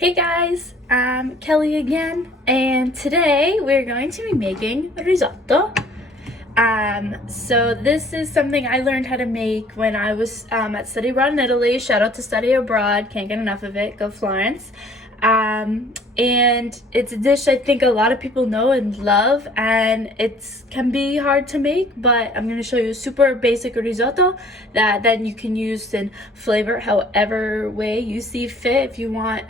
Hey guys, I'm Kelly again, and today we're going to be making risotto. So this is something I learned how to make when I was at study abroad in Italy. Shout out to study abroad, can't get enough of it, go Florence. And it's a dish I think a lot of people know and love, and it can be hard to make, but I'm going to show you a super basic risotto that then you can use and flavor however way you see fit. If you want,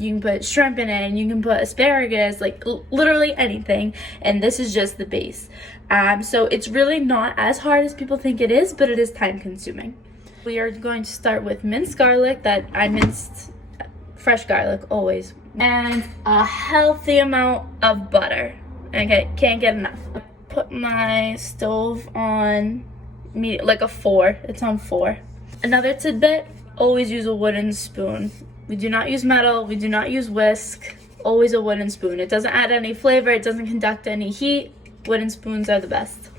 you can put shrimp in it, and you can put asparagus, like literally anything, and this is just the base. So it's really not as hard as people think it is, but it is time consuming. We are going to start with minced garlic that I minced. Fresh garlic always, and a healthy amount of butter. Okay, can't get enough. Put my stove on like a 4. It's on 4. Another tidbit: always use a wooden spoon. We do not use metal, we do not use whisk. Always a wooden spoon. It doesn't add any flavor, it doesn't conduct any heat. Wooden spoons are the best.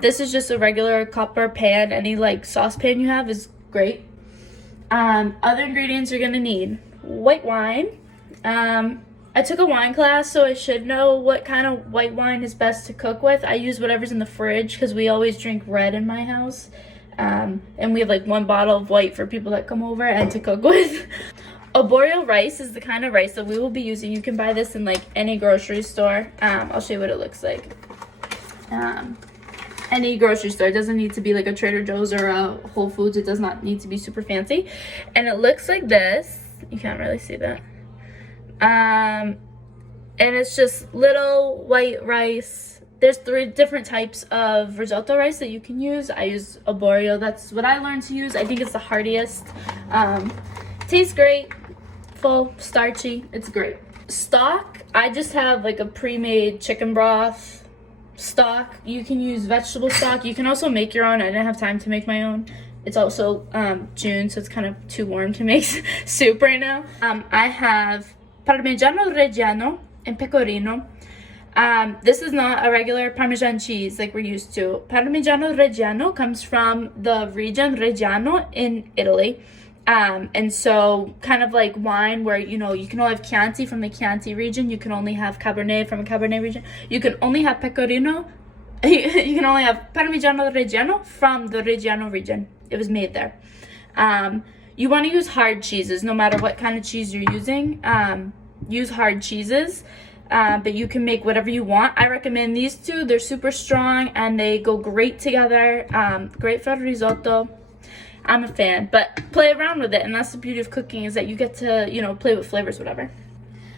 This is just a regular copper pan. Any like saucepan you have is great. Other ingredients you're gonna need: white wine. I took a wine class, so I should know what kind of white wine is best to cook with. I use whatever's in the fridge because we always drink red in my house. And we have like 1 bottle of white for people that come over and to cook with. Arborio rice is the kind of rice that we will be using. You can buy this in like any grocery store. I'll show you what it looks like. Any grocery store. It doesn't need to be like a Trader Joe's or a Whole Foods. It does not need to be super fancy. And it looks like this. You can't really see that. And it's just little white rice. There's 3 different types of risotto rice that you can use. I use Arborio. That's what I learned to use. I think it's the heartiest. Tastes great. Full, starchy. It's great. Stock, I just have like a pre-made chicken broth stock. You can use vegetable stock. You can also make your own. I didn't have time to make my own. It's also June, so it's kind of too warm to make soup right now. I have Parmeggiano, Reggiano, and Pecorino. This is not a regular Parmesan cheese like we're used to. Parmigiano Reggiano comes from the region Reggiano in Italy. And so kind of like wine where, you know, you can only have Chianti from the Chianti region. You can only have Cabernet from a Cabernet region. You can only have Pecorino. You can only have Parmigiano Reggiano from the Reggiano region. It was made there. You want to use hard cheeses no matter what kind of cheese you're using. Use hard cheeses. But you can make whatever you want. I recommend these 2. They're super strong and they go great together. Great for risotto. I'm a fan, but play around with it, and that's the beauty of cooking, is that you get to, you know, play with flavors, whatever.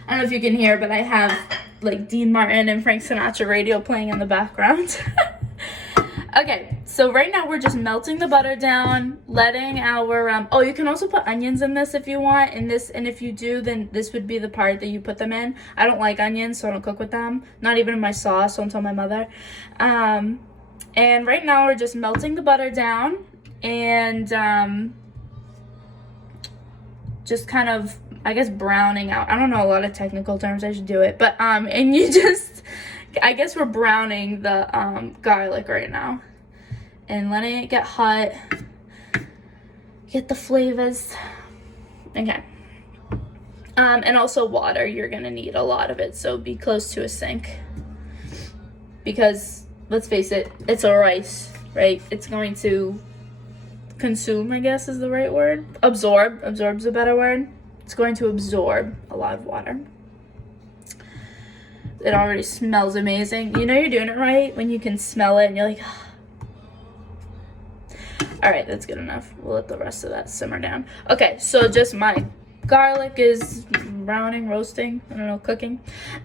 I don't know if you can hear, but I have like Dean Martin and Frank Sinatra radio playing in the background. Okay, so right now we're just melting the butter down, letting our oh, you can also put onions in this if you want. And if you do, then this would be the part that you put them in. I don't like onions, so I don't cook with them. Not even in my sauce. Don't tell my mother. And right now we're just melting the butter down. And just kind of, I guess, browning out. I don't know a lot of technical terms. I should do it, but and you just, I guess we're browning the garlic right now and letting it get hot, get the flavors. Okay. And also water. You're gonna need a lot of it, so be close to a sink, because let's face it, it's a rice, right? It's going to consume, I guess is the right word. Absorb's a better word. It's going to absorb a lot of water. It already smells amazing. You know you're doing it right when you can smell it and you're like, oh. All right, that's good enough. We'll let the rest of that simmer down. Okay, so just my garlic is browning, roasting, I don't know, cooking.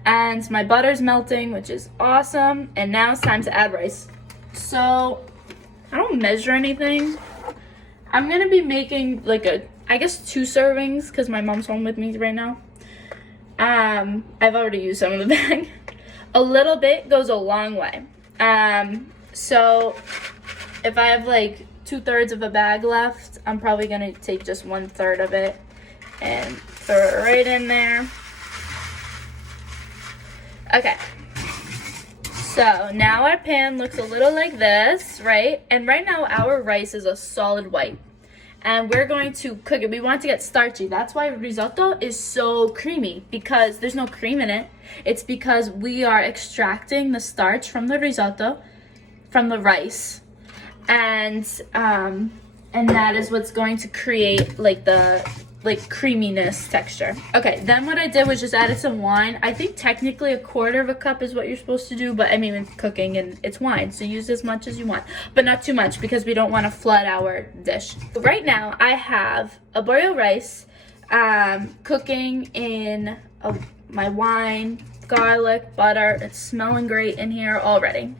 And my butter's melting, which is awesome. And now it's time to add rice. So I don't measure anything. I'm gonna be making like I guess 2 servings because my mom's home with me right now. I've already used some of the bag. A little bit goes a long way. So if I have like 2/3 of a bag left, I'm probably gonna take just 1/3 of it and throw it right in there. Okay. So now our pan looks a little like this, right? And right now our rice is a solid white. and we're going to cook it. We want it to get starchy. That's why risotto is so creamy, because there's no cream in it. It's because we are extracting the starch from the risotto, from the rice, and that is what's going to create like the creaminess texture. Okay, then what I did was just added some wine. I think technically 1/4 cup is what you're supposed to do, but I mean, it's cooking and it's wine, so use as much as you want, but not too much because we don't want to flood our dish. Right now I have arborio rice cooking in my wine, garlic, butter. It's smelling great in here already.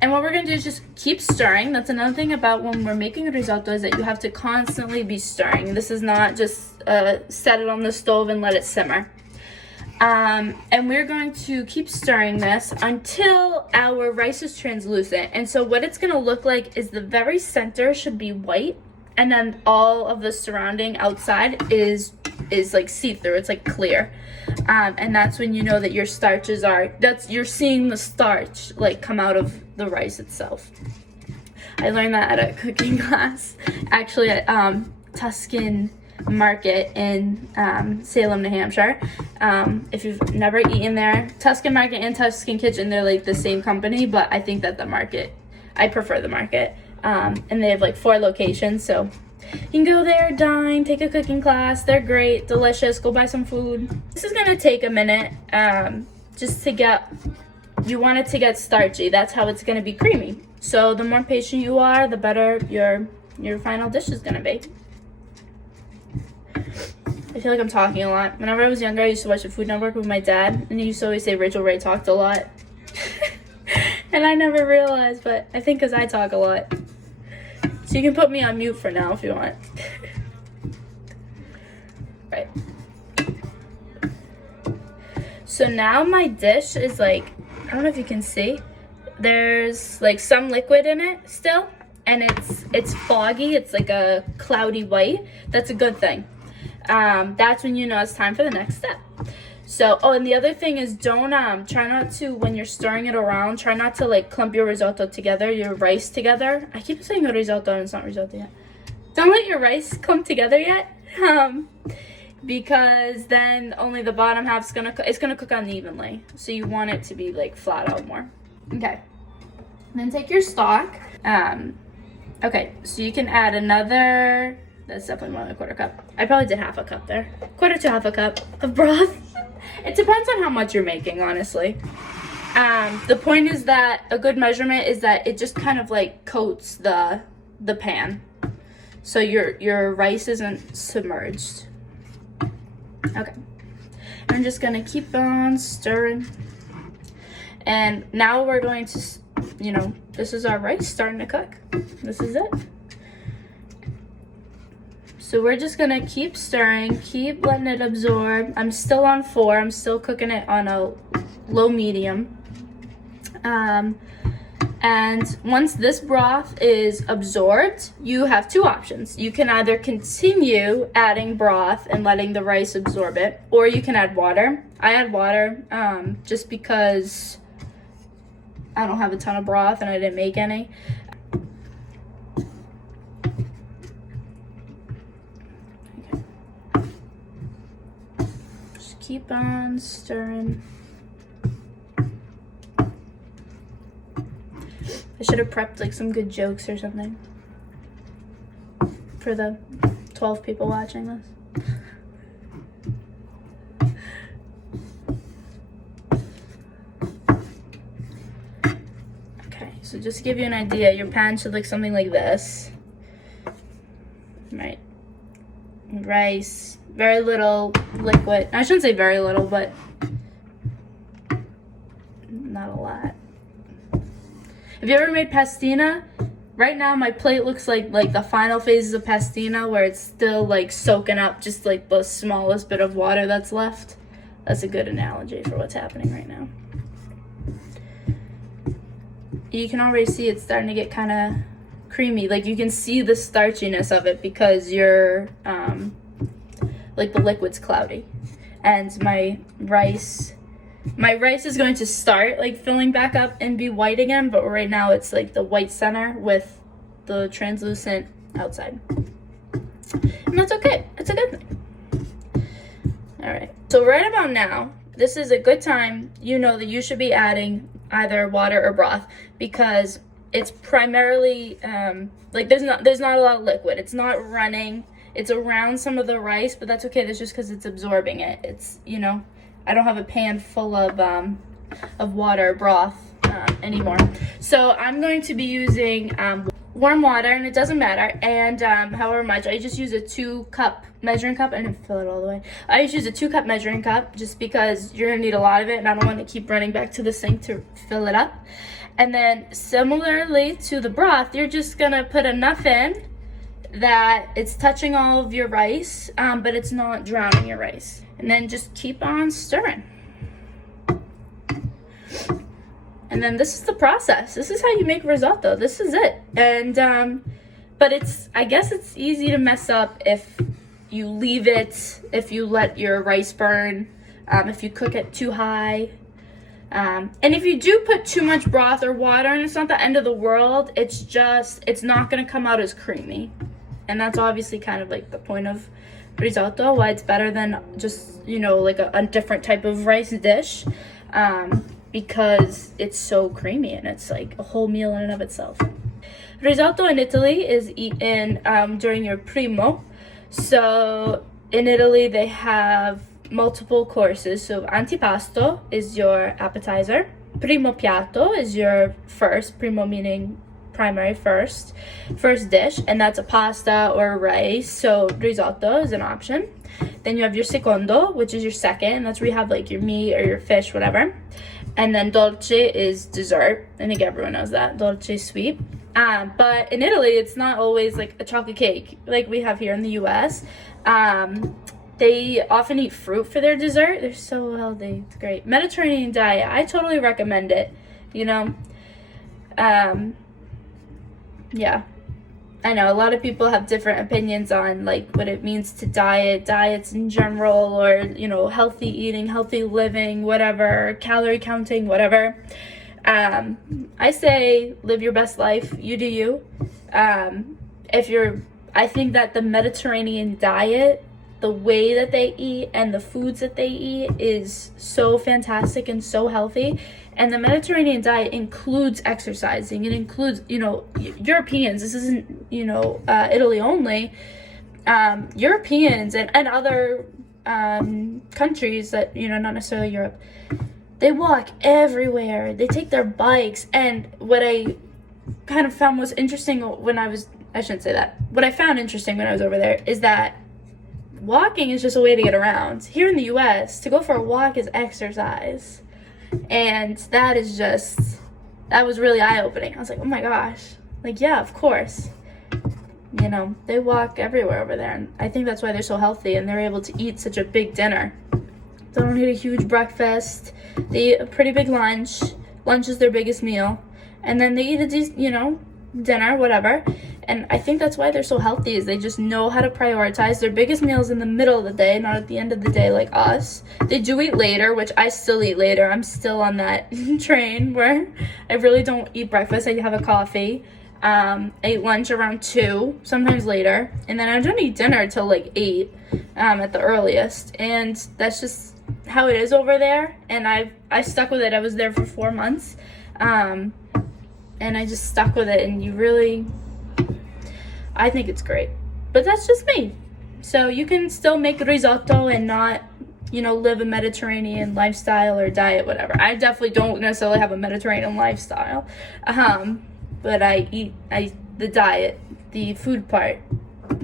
And what we're gonna do is just keep stirring. That's another thing about when we're making a risotto, is that you have to constantly be stirring. This is not just set it on the stove and let it simmer. And we're going to keep stirring this until our rice is translucent. And so what it's gonna look like is the very center should be white, and then all of the surrounding outside is like see-through. It's like clear. And that's when you know that your starches are, you're seeing the starch like come out of the rice itself. I learned that at a cooking class, actually at Tuscan Market in Salem, New Hampshire. If you've never eaten there, Tuscan Market and Tuscan Kitchen, they're like the same company, but I think that the Market, I prefer the Market. And they have like 4 locations, so you can go there, dine, take a cooking class. They're great, delicious. Go buy some food. This is gonna take a minute, just to get, you want it to get starchy. That's how it's gonna be creamy. So the more patient you are, the better your final dish is gonna be. I feel like I'm talking a lot. Whenever I was younger, I used to watch the Food Network with my dad, and he used to always say Rachel Ray talked a lot. And I never realized, but I think because I talk a lot. So you can put me on mute for now if you want. Right. So now my dish is like, I don't know if you can see, there's like some liquid in it still, and it's foggy. It's like a cloudy white. That's a good thing. That's when you know it's time for the next step. So, oh, and the other thing is, don't try not to, when you're stirring it around, try not to like clump your risotto together, your rice together. I keep saying risotto and it's not risotto yet. Don't let your rice clump together yet, because then only the bottom half's gonna cook unevenly. So you want it to be like flat out more. Okay. Then take your stock. Okay, so you can add another. That's definitely more than 1/4 cup. I probably did 1/2 cup there. 1/4 to 1/2 cup of broth. It depends on how much you're making, honestly. The point is that a good measurement is that it just kind of like coats the pan, so your rice isn't submerged. Okay, I'm just gonna keep on stirring, and now we're going to, you know, this is our rice starting to cook. This is it. So we're just gonna keep stirring, keep letting it absorb. I'm still on 4, I'm still cooking it on a low medium. And once this broth is absorbed, you have 2 options. You can either continue adding broth and letting the rice absorb it, or you can add water. I add water just because I don't have a ton of broth and I didn't make any. Keep on stirring. I should have prepped like some good jokes or something for the 12 people watching this. Okay, so just to give you an idea, your pan should look something like this. Right. Rice. Very little liquid. I shouldn't say very little, but not a lot. Have you ever made pastina? Right now my plate looks like the final phases of pastina, where it's still like soaking up just like the smallest bit of water that's left. That's a good analogy for what's happening right now. You can already see it's starting to get kind of creamy. Like you can see the starchiness of it because you're like the liquid's cloudy. And my rice is going to start like filling back up and be white again, but right now it's like the white center with the translucent outside. And that's okay. It's a good thing. All right. So right about now, this is a good time, you know, that you should be adding either water or broth, because it's primarily like there's not a lot of liquid. It's not running. It's around some of the rice, but that's okay. That's just because it's absorbing it. It's, you know, I don't have a pan full of water broth anymore. So I'm going to be using warm water, and it doesn't matter, and however much. I just use a 2-cup measuring cup. I didn't fill it all the way. I just use a 2-cup measuring cup just because you're gonna need a lot of it, and I don't want to keep running back to the sink to fill it up. And then similarly to the broth, you're just gonna put enough in that it's touching all of your rice, but it's not drowning your rice. And then just keep on stirring. And then this is the process. This is how you make risotto. This is it. And but I guess it's easy to mess up if you leave it, if you let your rice burn, if you cook it too high. And if you do put too much broth or water, and it's not the end of the world, it's not gonna come out as creamy. And that's obviously kind of like the point of risotto, why it's better than just, you know, like a different type of rice dish, because it's so creamy and it's like a whole meal in and of itself. Risotto in Italy is eaten during your primo. So in Italy they have multiple courses. So antipasto is your appetizer. Primo piatto is your first, primo meaning primary, first dish, and that's a pasta or rice. So risotto is an option. Then you have your secondo, which is your second, and that's where you have like your meat or your fish, whatever. And then dolce is dessert. I think everyone knows that. Dolce is sweet. But in Italy, it's not always like a chocolate cake like we have here in the US. They often eat fruit for their dessert. They're so healthy. It's great. Mediterranean diet. I totally recommend it, you know. Yeah. I know a lot of people have different opinions on like what it means to diets in general, or, you know, healthy eating, healthy living, whatever, calorie counting, whatever. I say live your best life. You do you. I think that the Mediterranean diet, the way that they eat and the foods that they eat is so fantastic and so healthy. And the Mediterranean diet includes exercising. It includes, you know, Europeans. This isn't, you know, Italy only. Europeans and other countries that, you know, not necessarily Europe, they walk everywhere. They take their bikes. And what I kind of found was interesting I shouldn't say that. What I found interesting when I was over there is that walking is just a way to get around. Here in the US, to go for a walk is exercise. And that was really eye-opening. I was like, oh my gosh. Like, yeah, of course. You know, they walk everywhere over there. And I think that's why they're so healthy and they're able to eat such a big dinner. They don't eat a huge breakfast. They eat a pretty big lunch. Lunch is their biggest meal. And then they eat dinner, whatever. And I think that's why they're so healthy, is they just know how to prioritize. Their biggest meals in the middle of the day, not at the end of the day like us. They do eat later, which I still eat later. I'm still on that train where I really don't eat breakfast. I have a coffee. I eat lunch around 2, sometimes later. And then I don't eat dinner till like 8 at the earliest. And that's just how it is over there. And I stuck with it. I was there for 4 months. And I just stuck with it. And I think it's great. But that's just me. So you can still make risotto and not, you know, live a Mediterranean lifestyle or diet, whatever. I definitely don't necessarily have a Mediterranean lifestyle. But the diet, the food part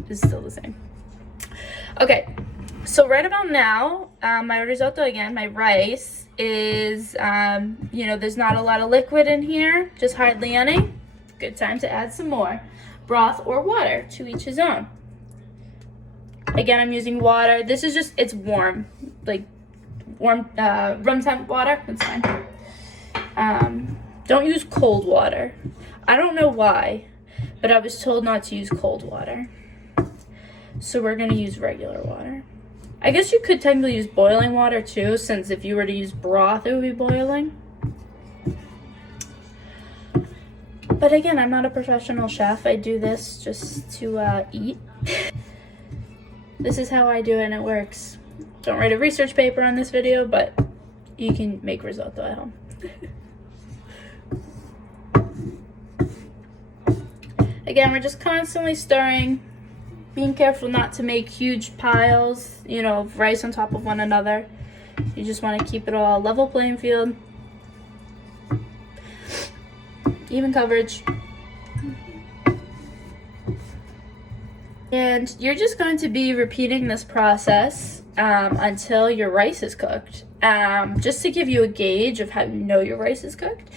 is still the same. Okay, so right about now, my risotto again, my rice is, you know, there's not a lot of liquid in here, just hardly any. Good time to add some more. Broth or water, to each his own. Again, I'm using water. This is just, it's warm, like warm, room temp water. That's fine. Don't use cold water. I don't know why, but I was told not to use cold water. So we're gonna use regular water. I guess you could technically use boiling water too, since if you were to use broth, it would be boiling. But again, I'm not a professional chef. I do this just to eat. this is how I do it and it works. Don't write a research paper on this video, but you can make risotto at home. Again, we're just constantly stirring, being careful not to make huge piles, you know, of rice on top of one another. You just want to keep it all level playing field. Even coverage. And you're just going to be repeating this process until your rice is cooked. Just to give you a gauge of how you know your rice is cooked,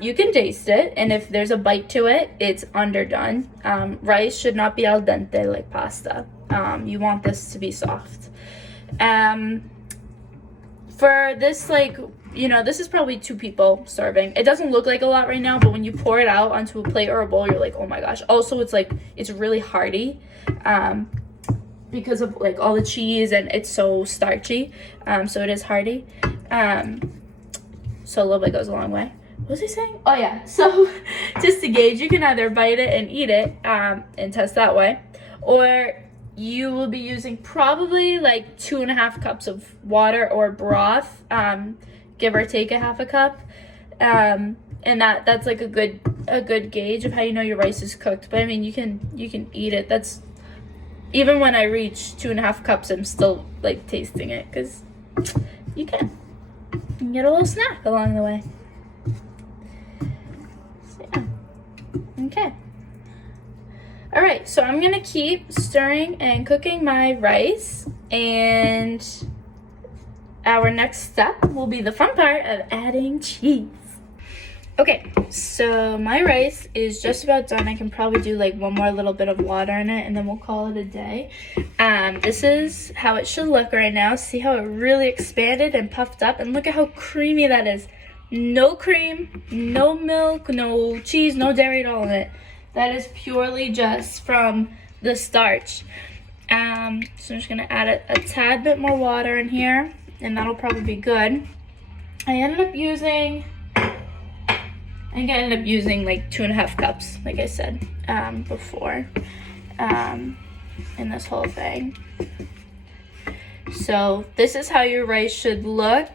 you can taste it, and if there's a bite to it, it's underdone. Rice should not be al dente like pasta. You want this to be soft. For this, like, you know, this is probably 2 people serving. It doesn't look like a lot right now, but when you pour it out onto a plate or a bowl, you're like, oh my gosh. Also, it's like, it's really hearty. Because of like all the cheese and it's so starchy, so it is hearty. So a little bit goes a long way. What was I saying? Oh yeah, so just to gauge, you can either bite it and eat it and test that way, or you will be using probably like 2.5 cups of water or broth, give or take a half a cup, and that's like a good gauge of how you know your rice is cooked. But I mean, you can eat it. That's even when I reach 2.5 cups, I'm still like tasting it, because you can get a little snack along the way. So, yeah. Okay. All right, so I'm gonna keep stirring and cooking my rice, and our next step will be the fun part of adding cheese. Okay, so my rice is just about done. I can probably do like one more little bit of water in it, and then we'll call it a day. This is how it should look right now. See how it really expanded and puffed up, and look at how creamy that is. No cream, no milk, no cheese, no dairy at all in it. That is purely just from the starch. So I'm just gonna add a tad bit more water in here, and that'll probably be good. I ended up using like 2.5 cups, like I said before, in this whole thing. So this is how your rice should look.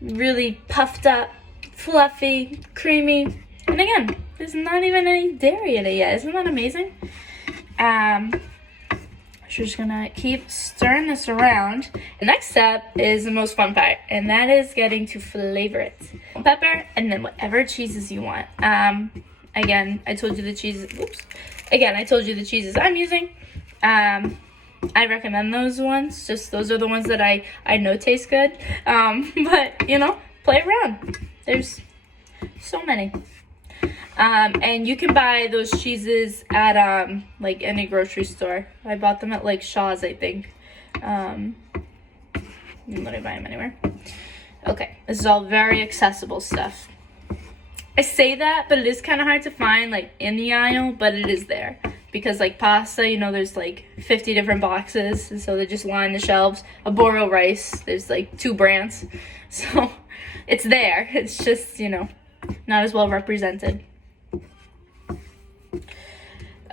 Really puffed up, fluffy, creamy, and again, there's not even any dairy in it yet. Isn't that amazing? So just gonna keep stirring this around. The next step is the most fun part, and that is getting to flavor it. Pepper, and then whatever cheeses you want. Again, I told you the cheeses. Again, I told you the cheeses I'm using. I recommend those ones. Just those are the ones that I know taste good. But you know, play around. There's so many. And you can buy those cheeses at like any grocery store. I bought them at like Shaw's, I think. You can literally buy them anywhere. Okay, this is all very accessible stuff. I say that, but it is kind of hard to find like in the aisle, but it is there. Because like pasta, you know, there's like 50 different boxes, and so they just line the shelves. Arborio Rice, there's like 2 brands. So it's there. It's just, you know, not as well represented.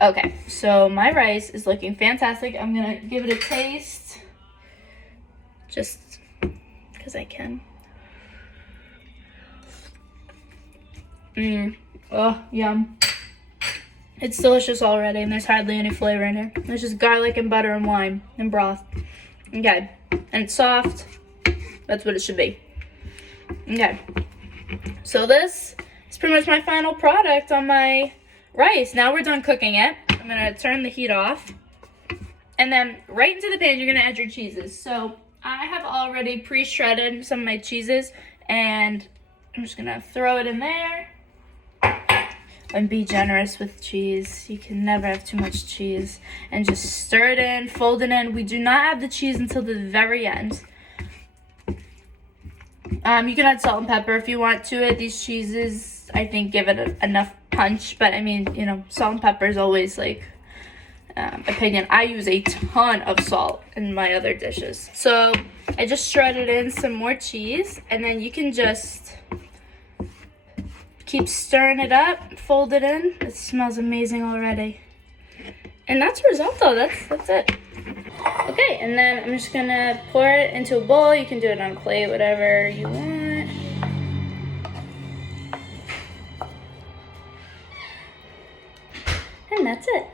Okay, so my rice is looking fantastic. I'm gonna give it a taste, just because I can. Oh, yum. It's delicious already, and there's hardly any flavor in here. There's just garlic and butter and wine and broth. Okay, and it's soft. That's what it should be. Okay, so this is pretty much my final product on my rice. Now we're done cooking it. I'm gonna turn the heat off, and then right into the pan you're gonna add your cheeses. So I have already pre-shredded some of my cheeses, and I'm just gonna throw it in there. And be generous with cheese. You can never have too much cheese. And just stir it in, fold it in. We do not add the cheese until the very end. You can add salt and pepper if you want to it. These cheeses, I think, give it enough punch. But I mean, you know, salt and pepper is always like opinion. I use a ton of salt in my other dishes. So I just shredded in some more cheese, and then you can just keep stirring it up, fold it in. It smells amazing already. And that's risotto. That's it. Okay, and then I'm just gonna pour it into a bowl. You can do it on a plate, whatever you want. And that's it.